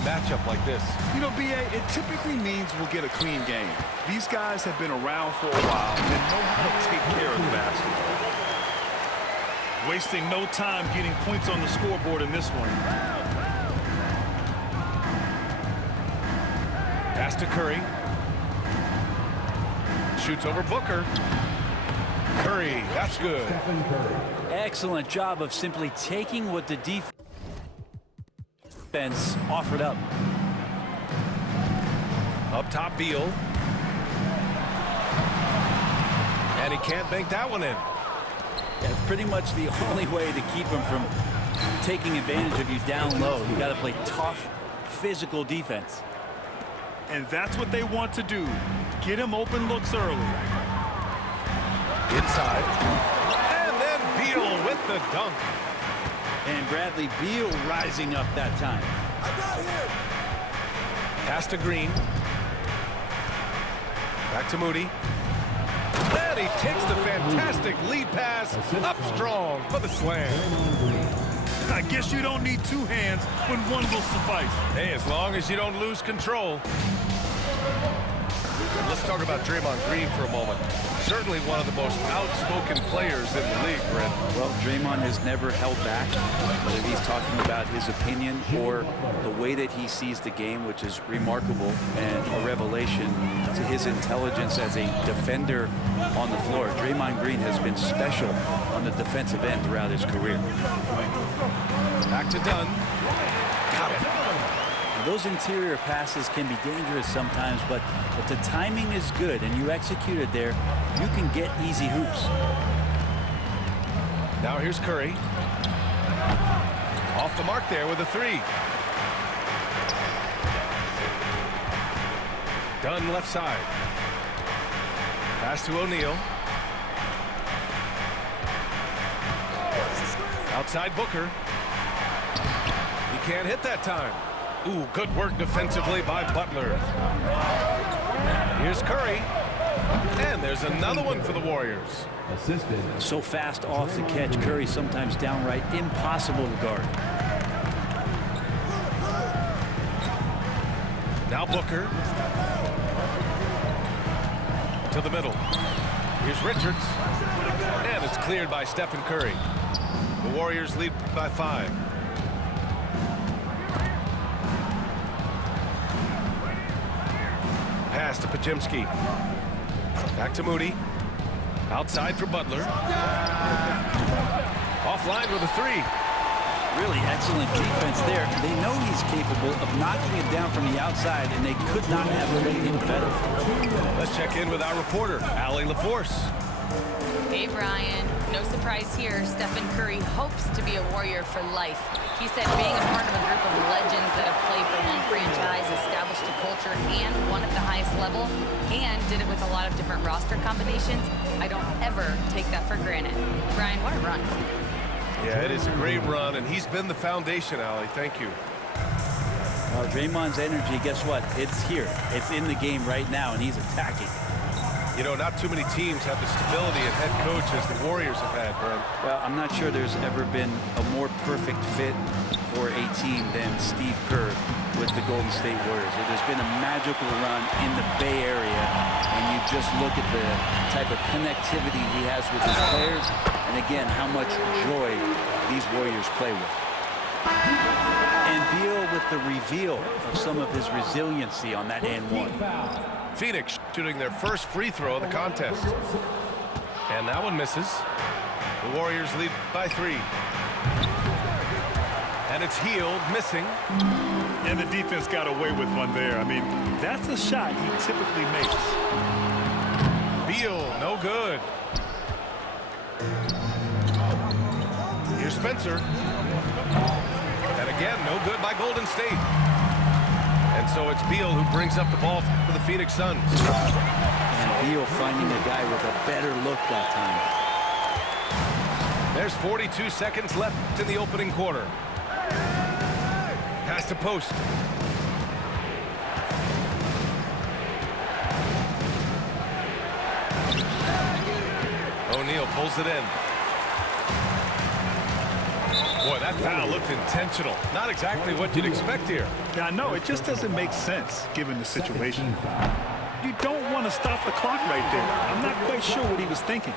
matchup like this. You know, B.A., it typically means we'll get a clean game. These guys have been around for a while and know how to take care of the basketball. Wasting no time getting points on the scoreboard in this one. Pass to Curry. Shoots over Booker. Curry, that's good. Excellent job of simply taking what the defense offered up. Up top, Beal. And he can't bank that one in. That's pretty much the only way to keep him from taking advantage of you down low. You got to play tough, physical defense. And that's what they want to do. Get him open looks early. Inside. And then Beal with the dunk. And Bradley Beal rising up that time. I got him. Pass to Green. Back to Moody. And he takes the fantastic lead pass up strong for the slam. I guess you don't need two hands when one will suffice. Hey, as long as you don't lose control. Let's talk about Draymond Green for a moment. Certainly one of the most outspoken players in the league, Brent. Well, Draymond has never held back, whether he's talking about his opinion or the way that he sees the game, which is remarkable and a revelation to his intelligence as a defender on the floor. Draymond Green has been special on the defensive end throughout his career. Back to Dunn. Got it. Those interior passes can be dangerous sometimes, but if the timing is good and you execute it there, you can get easy hoops. Now here's Curry. Off the mark there with a three. Dunn left side. Pass to O'Neal. Outside Booker. He can't hit that time. Ooh, good work defensively by Butler. Here's Curry. And there's another one for the Warriors. So fast off the catch, Curry sometimes downright impossible to guard. Now Booker. To the middle. Here's Richards. And it's cleared by Stephen Curry. The Warriors lead by 5. Pass to Podziemski. Back to Moody. Outside for Butler. Offline with a three. Really excellent defense there. They know he's capable of knocking it down from the outside, and they could not have played him better. Let's check in with our reporter, Allie LaForce. Hey, Brian. No surprise here. Stephen Curry hopes to be a Warrior for life. He said being a part of a group of legends that have played for one franchise, established a culture, and won at the highest level, and did it with a lot of different roster combinations, I don't ever take that for granted. Brian, what a run. Yeah, it is a great run, and he's been the foundation, Allie. Thank you. Draymond's energy, guess what? It's here. It's in the game right now, and he's attacking. You know, not too many teams have the stability and head coach as the Warriors have had, Brent. Well, I'm not sure there's ever been a more perfect fit for a team than Steve Kerr with the Golden State Warriors. It has been a magical run in the Bay Area, and you just look at the type of connectivity he has with his players, and again, how much joy these Warriors play with. And Beal with the reveal of some of his resiliency on that and one. Phoenix shooting their first free throw of the contest. And that one misses. The Warriors lead by 3. And it's Hield missing. And the defense got away with one there. I mean, that's a shot he typically makes. Beal, no good. Here's Spencer. And again, no good by Golden State. And so it's Beal who brings up the ball for the Phoenix Suns. And Beal finding a guy with a better look that time. There's 42 seconds left in the opening quarter. Pass to post. O'Neal pulls it in. Boy, that foul looked intentional. Not exactly what you'd expect here. Yeah, I know. It just doesn't make sense given the situation. You don't want to stop the clock right there. I'm not quite sure what he was thinking.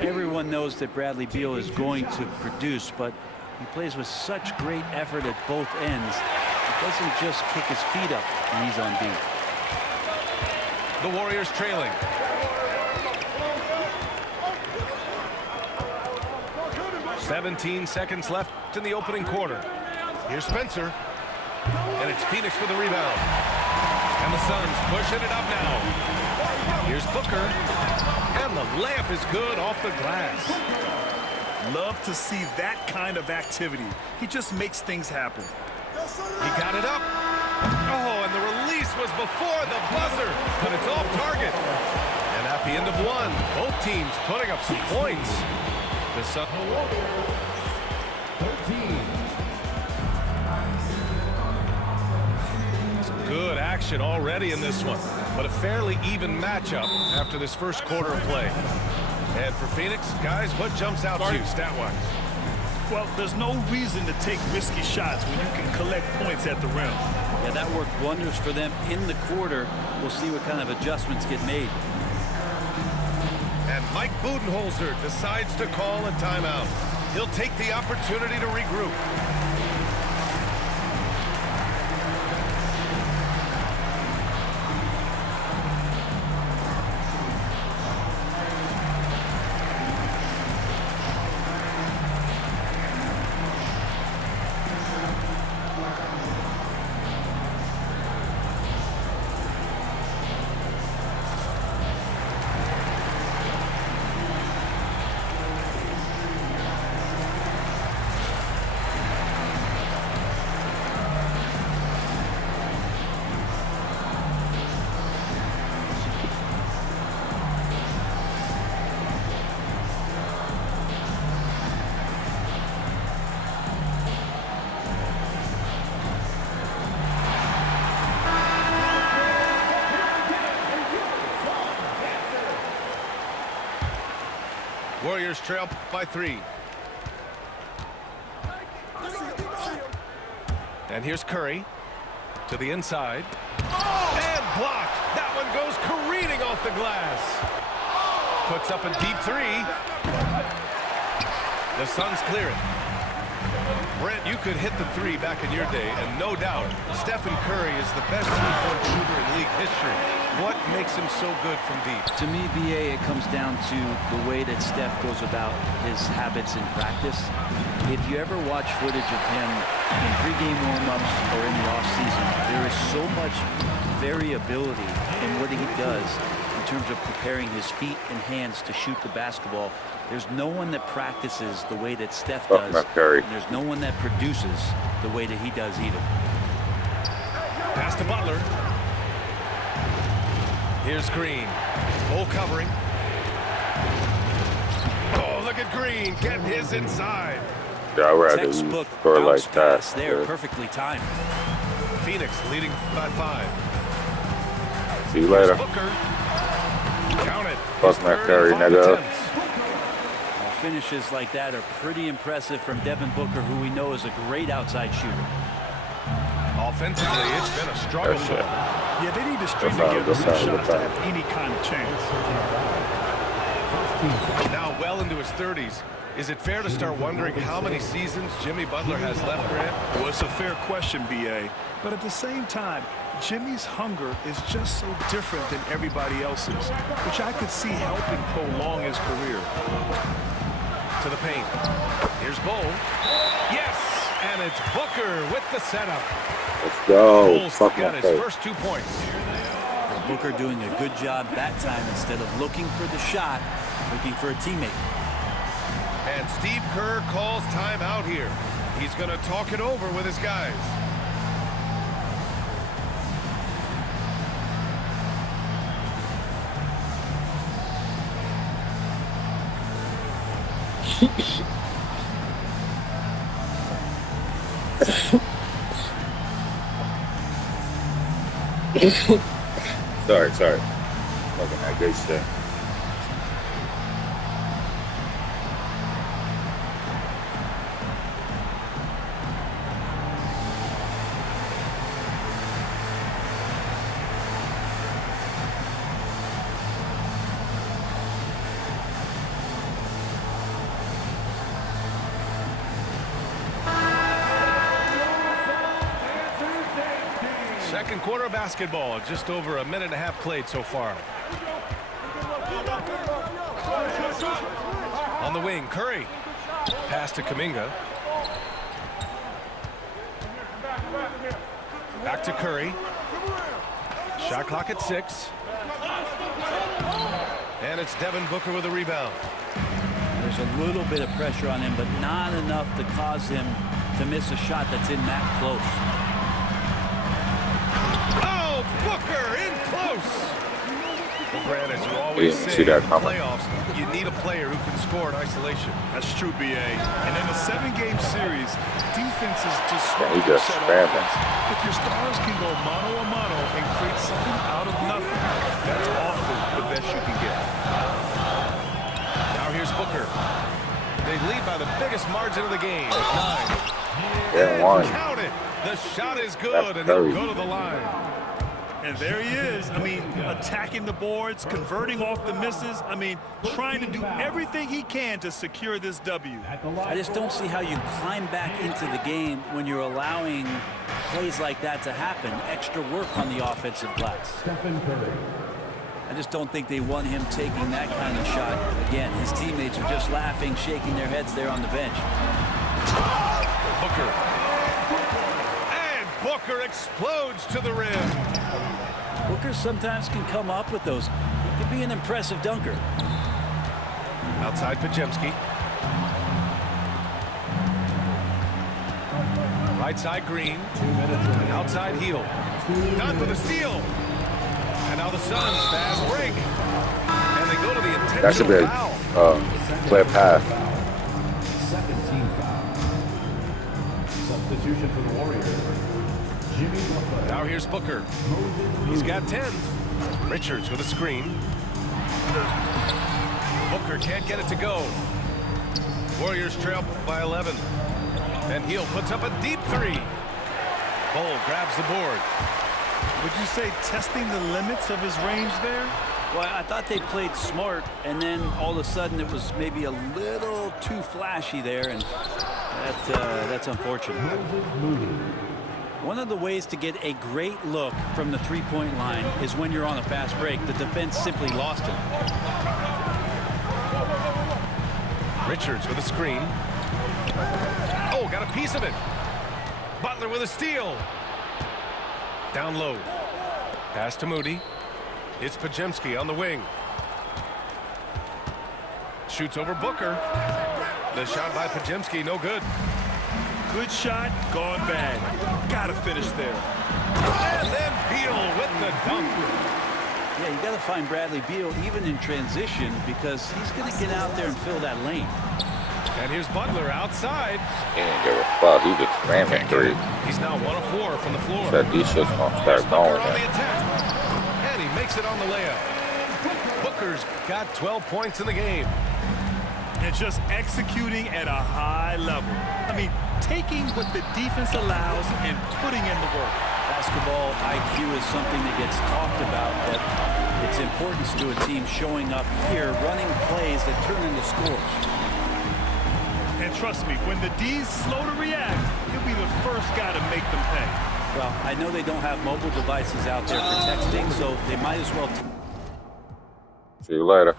Everyone knows that Bradley Beal is going to produce, but he plays with such great effort at both ends. He doesn't just kick his feet up when he's on beat. The Warriors trailing. "17 seconds left in the opening quarter. Here's Spencer. And it's Phoenix with the rebound. And the Suns pushing it up now. Here's Booker. And the layup is good off the glass. Love to see that kind of activity. He just makes things happen. He got it up. Oh, and the release was before the buzzer, but it's off target. And at the end of one, both teams putting up some points. The Suns. 13. Some good action already in this one, but a fairly even matchup after this first quarter of play. And for Phoenix, guys, what jumps out to you stat-wise? Well, there's no reason to take risky shots when you can collect points at the rim. Yeah, that worked wonders for them in the quarter. We'll see what kind of adjustments get made. And Mike Budenholzer decides to call a timeout. He'll take the opportunity to regroup. Warriors trail by 3. And here's Curry to the inside. And blocked. That one goes careening off the glass. Puts up a deep 3. The Suns clear it. Brent, you could hit the 3 back in your day, and no doubt, Stephen Curry is the best three-point shooter in league history. What makes him so good from deep? To me, BA, it comes down to the way that Steph goes about his habits in practice. If you ever watch footage of him in pregame warm-ups or in the offseason, there is so much variability in what he does in terms of preparing his feet and hands to shoot the basketball. There's no one that practices the way that Steph does. And there's no one that produces the way that he does either. Pass to Butler. Here's Green. Bull covering. Oh, look at Green getting his inside. Yeah, I'd rather Textbook score like that. There, Yeah. perfectly timed. Phoenix leading by 5. See you later. Booker. Count it. Fuck my Curry, nigga. Finishes like that are pretty impressive from Devin Booker, who we know is a great outside shooter. Offensively, it's been a struggle That's for it. them. Yeah, they need to string Good together some foul, good shots to foul. have any kind of chance. Now well into his 30s. Is it fair to start wondering how many seasons Jimmy Butler has left, Grant? Well, it's a fair question, B.A. But at the same time, Jimmy's hunger is just so different than everybody else's, which I could see helping prolong his career. To the paint. Here's Bull. Yes! And it's Booker with the setup. Let's go. Bull's Fuck got my his face. first 2 points. Booker doing a good job that time. Instead of looking for the shot, looking for a teammate. And Steve Kerr calls timeout here. He's going to talk it over with his guys. Sorry. Fucking that good shit. Second quarter of basketball, just over a minute and a half played so far. On the wing, Curry. Pass to Kuminga. Back to Curry. Shot clock at 6. And it's Devin Booker with a rebound. There's a little bit of pressure on him, but not enough to cause him to miss a shot that's in that close. Oh, Booker in close. Well, Brad, as you always say, see that in coming. playoffs, you need a player who can score in isolation. That's true, BA. And in a 7-game series, defenses just he just set spammed offense. If your stars can go mano a mano and create something out of nothing, that's often the best you can get. Now here's Booker. They lead by the biggest margin of the game, 9. Yeah, one. Count it. The shot is good, That's and he'll Curry. go to the line. And there he is. I mean, attacking the boards, converting off the misses. I mean, trying to do everything he can to secure this W. I just don't see how you climb back into the game when you're allowing plays like that to happen. Extra work on the offensive glass. I just don't think they want him taking that kind of shot. Again, his teammates are just laughing, shaking their heads there on the bench. Booker. And Booker explodes to the rim. Booker sometimes can come up with those. He could be an impressive dunker. Outside Pajemski. Right side Green. Outside Heel. Done with a steal. And now the Suns fast break. And they go to the That should be intentional a foul. clear pass. Second team foul. Substitution for the Warriors. Jimmy Butler. Now here's Booker. He's got 10. Richards with a screen. Booker can't get it to go. Warriors trail by 11. And Heel puts up a deep 3. Cole grabs the board. Would you say testing the limits of his range there? Well, I thought they played smart, and then all of a sudden it was maybe a little too flashy there, and that's unfortunate. One of the ways to get a great look from the three-point line is when you're on a fast break. The defense simply lost it. Richards with a screen. Oh, got a piece of it. Butler with a steal. Down low. Pass to Moody. It's Pajemski on the wing. Shoots over Booker. The shot by Pajemski, no good. Good shot, gone bad. Gotta finish there. And then Beal with the dunk. Yeah, you got to find Bradley Beal even in transition because he's going to get out there and fill that lane. And here's Butler outside. He didn't give a fuck. He just ramming 3. He's now 1 of 4 from the floor. Said these shit's gonna There's start Booker going. on the attack. And he makes it on the layup. Booker's got 12 points in the game. And just executing at a high level. I mean, taking what the defense allows and putting in the work. Basketball IQ is something that gets talked about, but its importance to a team showing up here, running plays that turn into scores. And trust me, when the D's slow to react, he'll be the first guy to make them pay. Well, I know they don't have mobile devices out there for texting, so they might as well. See you later.